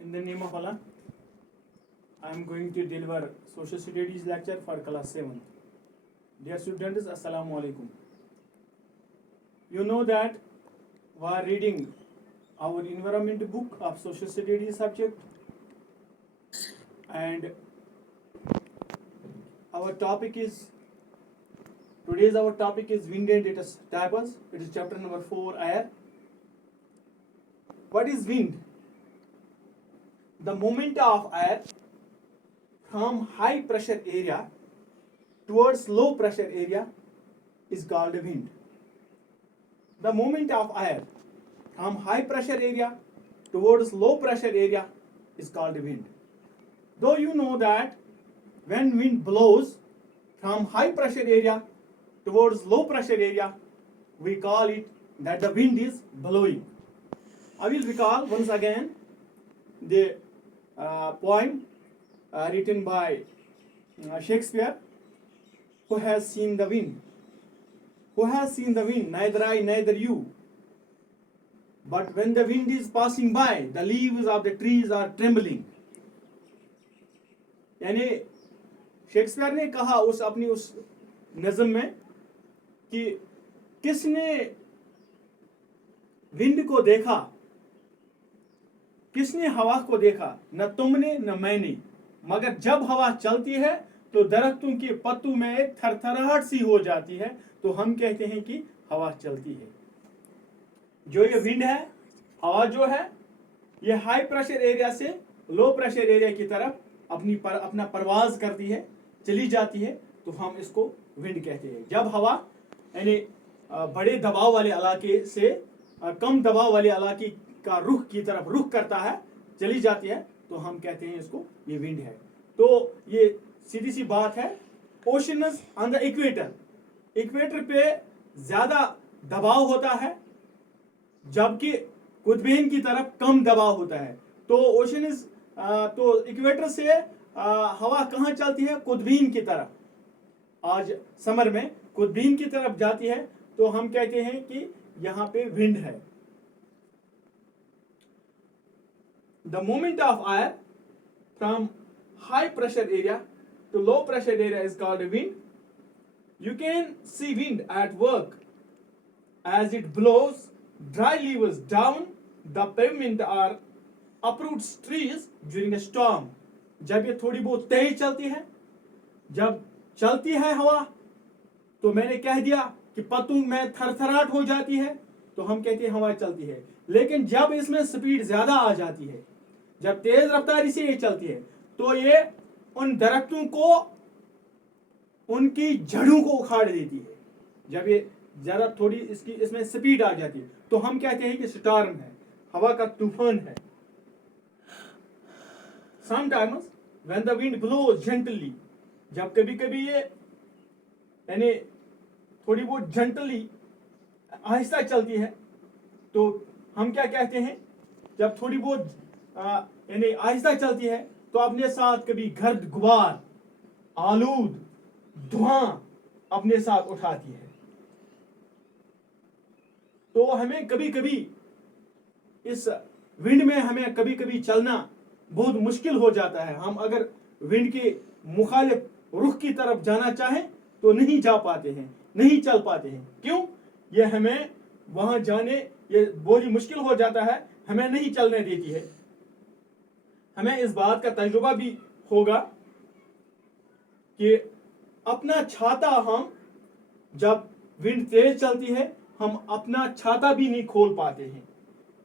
In the name of Allah, I am going to deliver Social Studies lecture for class 7. Dear students, Assalamu alaikum. You know that we are reading our environment book of Social Studies subject, and our topic is today's our topic is wind and its types. It is chapter number 4, air. What is wind? The movement of air from high pressure area towards low pressure area is called wind. The movement of air from high pressure area towards low pressure area is called wind. Though you know that when wind blows from high pressure area towards low pressure area, we call it that the wind is blowing. I will recall once again the poem written by Shakespeare. Who has seen the wind? Who has seen the wind? Neither I, neither you. But when the wind is passing by, the leaves of the trees are trembling. यानी Shakespeare ने कहा उस अपनी उस नज़म में कि किसने विंड को देखा, किसने हवा को देखा, न तुमने न मैंने, मगर जब हवा चलती है तो दरख्तों के पत्तों में एक थरथराहट सी हो जाती है, तो हम कहते हैं कि हवा चलती है. जो ये विंड है, हवा जो है, ये हाई प्रेशर एरिया से लो प्रेशर एरिया की तरफ अपना परवाज करती है, चली जाती है, तो हम इसको विंड कहते हैं. जब हवा यानी बड़े दबाव वाले इलाके से कम दबाव वाले इलाके का रुख की तरफ रुख करता है, चली जाती है, तो हम कहते हैं इसको ये विंड है. तो ये सीधी सी बात है. Oceanus on the equator, equator पे ज्यादा दबाव होता है, जबकि कुतुबीन की तरफ कम दबाव होता है. तो ओशनस तो इक्वेटर से हवा कहाँ चलती है? कुतुबीन की तरफ. आज समर में कुतुबीन की तरफ जाती है, तो हम कहते हैं कि यहाँ पे विंड है. The movement of air from high pressure area to low pressure area is called wind. You can see wind at work as it blows dry leaves down the pavement or uproots trees during a storm. जब ये थोड़ी बहुत तेज चलती है, जब चलती है हवा, तो मैंने कह दिया कि पत्तों में थरथराहट हो जाती है, तो हम कहते हैं हवा चलती है. लेकिन जब इसमें स्पीड ज्यादा आ जाती है, जब तेज रफ्तारी से ये चलती है, तो ये उन दरख्तों को, उनकी जड़ों को उखाड़ देती है. जब ये ज्यादा थोड़ी इसमें स्पीड आ जाती है, तो हम कहते हैं कि स्टॉर्म है, हवा का तूफान है. Sometimes when the wind blows gently, जब कभी कभी ये यानी थोड़ी बहुत जेंटली आहिस्ता चलती है, तो हम क्या कहते हैं? जब थोड़ी बहुत यानी आहिस्ता चलती है, तो अपने साथ कभी गर्द गुबार, आलूद, धुआं अपने साथ उठाती है. तो हमें कभी कभी इस विंड में हमें कभी कभी चलना बहुत मुश्किल हो जाता है. हम अगर विंड के मुखालिफ रुख की तरफ जाना चाहें तो नहीं जा पाते हैं, नहीं चल पाते हैं. क्यों? ये हमें वहां जाने ये बहुत ही मुश्किल हो जाता है, हमें नहीं चलने देती है. हमें इस बात का तजुर्बा भी होगा कि अपना छाता हम जब विंड तेज चलती है, हम अपना छाता भी नहीं खोल पाते हैं,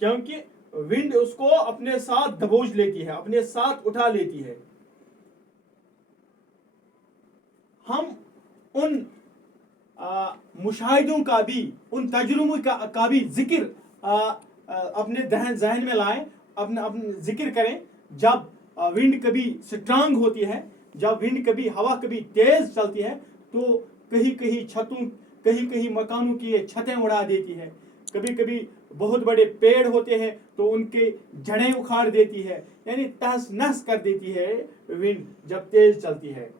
क्योंकि विंड उसको अपने साथ दबोच लेती है, अपने साथ उठा लेती है. हम उन मुशाहिदों का भी, उन तजुर्बों का भी जिक्र अपने जहन में लाएं, अपने जिक्र करें. जब विंड कभी स्ट्रांग होती है, जब विंड कभी हवा कभी तेज चलती है, तो कहीं कहीं छतों, कहीं कहीं मकानों की छतें उड़ा देती है. कभी कभी बहुत बड़े पेड़ होते हैं तो उनके जड़ें उखाड़ देती है, यानी तहस नहस कर देती है विंड जब तेज चलती है.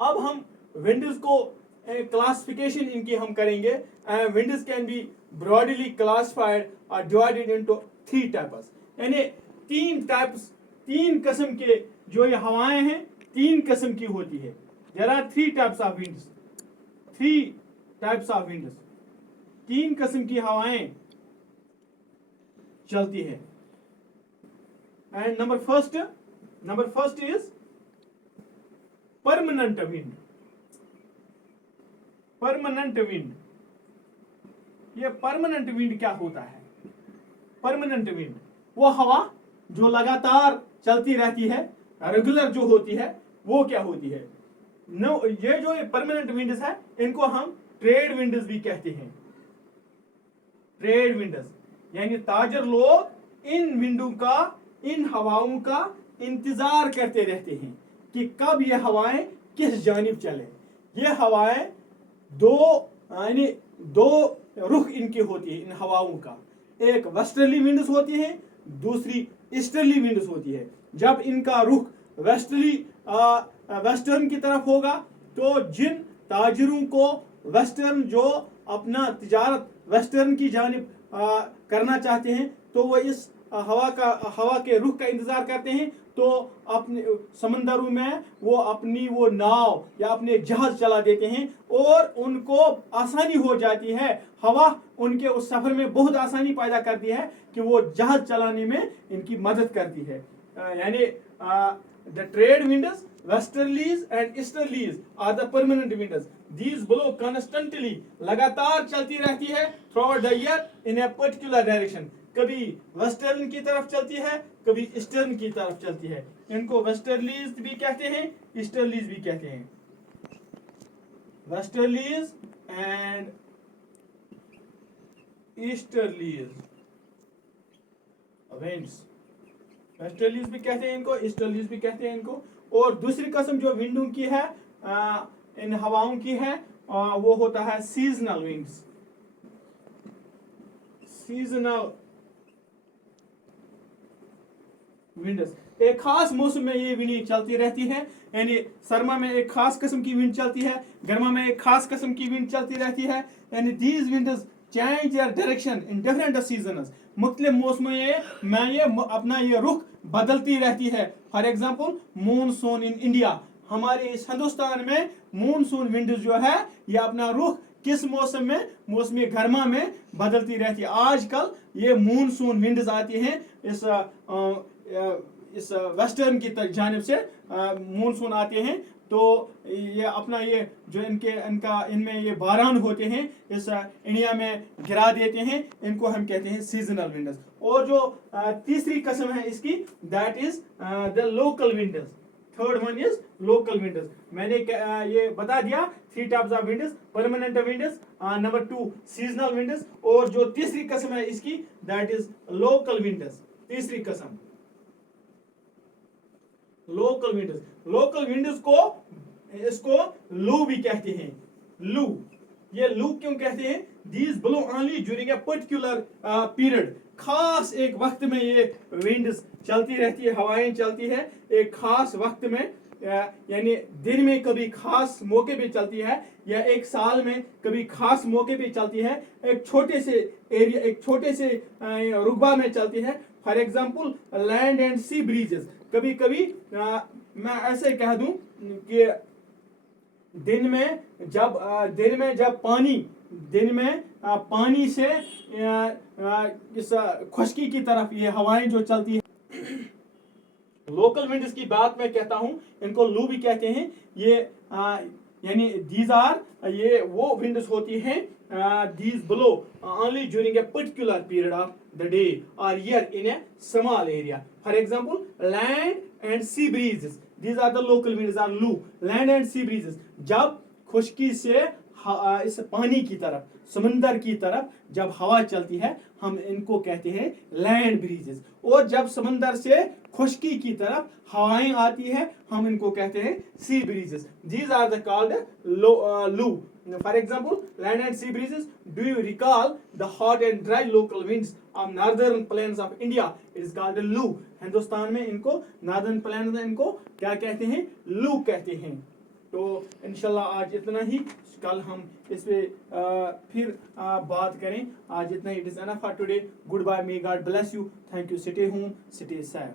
अब हम विंड्स को क्लासिफिकेशन इनकी हम करेंगे. Winds can be broadly classified or divided into three types. यानी तीन किस्म के जो ये हवाएं हैं, 3 किस्म की होती है. There are 3 types of winds. 3 types of winds. 3 किस्म की हवाएं चलती है. And number first is permanent wind. Permanent wind. ये परमानेंट विंड क्या होता है? परमानेंट विंड वो हवा जो लगातार चलती रहती है, रेगुलर जो होती है, वो क्या होती है? ये जो परमानेंट विंड्स है, इनको हम ट्रेड विंड्स भी कहते हैं. ट्रेड विंड्स यानी ताजर लोग इन हवाओं का इंतजार करते रहते हैं कि कब ये हवाएं किस जानिब चले. ये हवाएं दो रुख इनकी होती है, इन हवाओं का. एक वेस्टर्ली विंड्स होती है, दूसरी ईस्टर्ली विंड्स होती है. जब इनका रुख वेस्टर्न की तरफ होगा, तो जिन ताजरों को वेस्टर्न जो अपना तिजारत वेस्टर्न की जानिब करना चाहते हैं, तो वो इस हवा के रुख का इंतजार करते हैं. तो अपने समंदरों में वो अपनी वो नाव या अपने जहाज चला देते हैं और उनको आसानी हो जाती है. हवा उनके उस सफर में बहुत आसानी पैदा करती है कि वो जहाज चलाने में इनकी मदद करती है. यानी the trade winds, westerlies and easterlies are the permanent winds. These blow constantly, लगातार चलती रहती है throughout the year in a particular direction. कभी वेस्टर्न की तरफ चलती है, कभी ईस्टर्न की तरफ चलती है. इनको वेस्टर्लीज भी कहते हैं, ईस्टर्लीज भी कहते हैं. Westerlies and easterlies winds. Westerlies भी कहते हैं इनको, ईस्टर्लीज भी कहते हैं इनको. और दूसरी किस्म जो विंडों की है, इन हवाओं की है, वो होता है सीजनल विंड्स. सीजनल विंड्स एक खास मौसम में ये विंड चलती रहती है. यानी सरमा में एक खास किस्म की विंड चलती है, गर्मा में एक खास किस्म की विंड चलती रहती है. यानी these winds change their direction in different seasons. मुख्तलिफ मौसमों में ये अपना ये रुख बदलती रहती है. For example monsoon in India, हमारे इस हिंदुस्तान में मॉनसून विंड जो है ये अपना रुख किस मौसम में, मौसम गर्मा में बदलती रहती है. आजकल ये मॉनसून विंड्स आती हैं इस वेस्टर्न की जानिब से मॉनसून आते हैं. तो ये अपना ये जो इनमें ये बारान होते हैं इस इंडिया में गिरा देते हैं. इनको हम कहते हैं सीजनल विंड्स. और जो तीसरी किस्म है इसकी, that is the local winds. Third one is local winds. मैंने ये बता दिया 3 types of winds. Permanent winds, number 2 seasonal winds, और जो तीसरी किस्म है इसकी, दैट इज लोकल विंड्स. तीसरी किस्म लोकल विंड्स. लोकल विंड्स को इसको लू भी कहते हैं. लू, ये लू क्यों कहते हैं? These blow only during a particular period. खास एक वक्त में ये विंड्स चलती रहती है, हवाएं चलती है एक खास वक्त में. यानी दिन में कभी खास मौके पे चलती है, या एक साल में कभी खास मौके पे चलती है. एक छोटे से एरिया, एक छोटे से रुकबा में चलती है. For example land and sea breezes. कभी कभी मैं ऐसे कह दूं कि दिन में जब पानी से इस खुश्की की तरफ ये हवाएं जो चलती है. लोकल विंड्स की बात मैं कहता हूं, इनको लू भी कहते हैं. ये यानी दीज आर ये वो विंड्स होती हैं, these blow only during a particular period of the day और year in a small area. For example land and sea breezes, these are the local winds are loo. Land and sea breezes, जब खुश्की से इस पानी की तरफ, समंदर की तरफ जब हवा चलती है, हम इनको कहते हैं लैंड ब्रीजेस. और जब समंदर से खुश्की की तरफ हवाएं आती है, हम इनको कहते हैं sea breezes. These are the called loo. For example land and sea breezes. Do you recall the hot and dry local winds of northern plains of India? It is called loo. Hindustan में इनको नॉर्दर्न प्लेन्स में इनको क्या कहते हैं? लू कहते हैं. तो इंशाल्लाह आज इतना ही, कल हम इस पे फिर बात करें. आज इतना ही. It is enough for today. Good bye. May God bless you. Thank you. Stay home, stay safe.